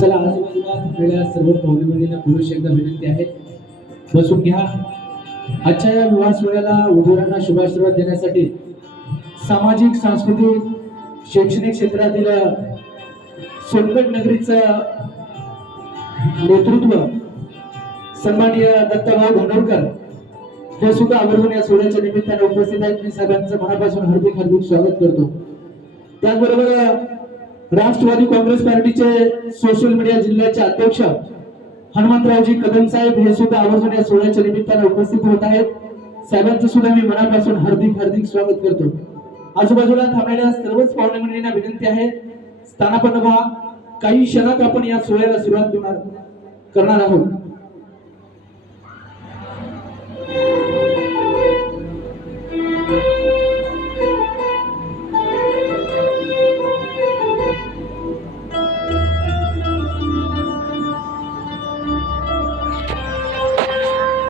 चला आजूबाजूला थांबलेल्या सर्व पाहुणे मंडळींना पुरुष एकदा विनंती आहे, बसून घ्या. आजच्या या विवाह सोहळ्याला उभेरांना शुभाशीर्वाद देण्यासाठी सामाजिक, सांस्कृतिक, शैक्षणिक क्षेत्रातील सोनपेठ नगरीचं नेतृत्व सन्माननीय दत्ताभाऊ धानोरकर हे सुद्धा आवर्जून या सोहळ्याच्या निमित्ताने उपस्थित आहेत. मी सगळ्यांचं मनापासून हार्दिक हार्दिक स्वागत करतो. त्याचबरोबर राष्ट्रवादी काँग्रेस पार्टीचे सोशल मीडिया जिल्ह्याचे अध्यक्ष हनुमंतरावजी कदम साहेब हे सुद्धा आवर्जून या सोहळ्याच्या निमित्ताने उपस्थित होत आहेत. साहेबांचं सुद्धा मी मनापासून हार्दिक हार्दिक स्वागत करतो. आजूबाजूला थांबलेल्या सर्वच पाहुणे मंडळींना विनंती आहे, स्थानापन्न व्हा. काही क्षणात आपण या सोहळ्याला सुरुवात करणार आहोत.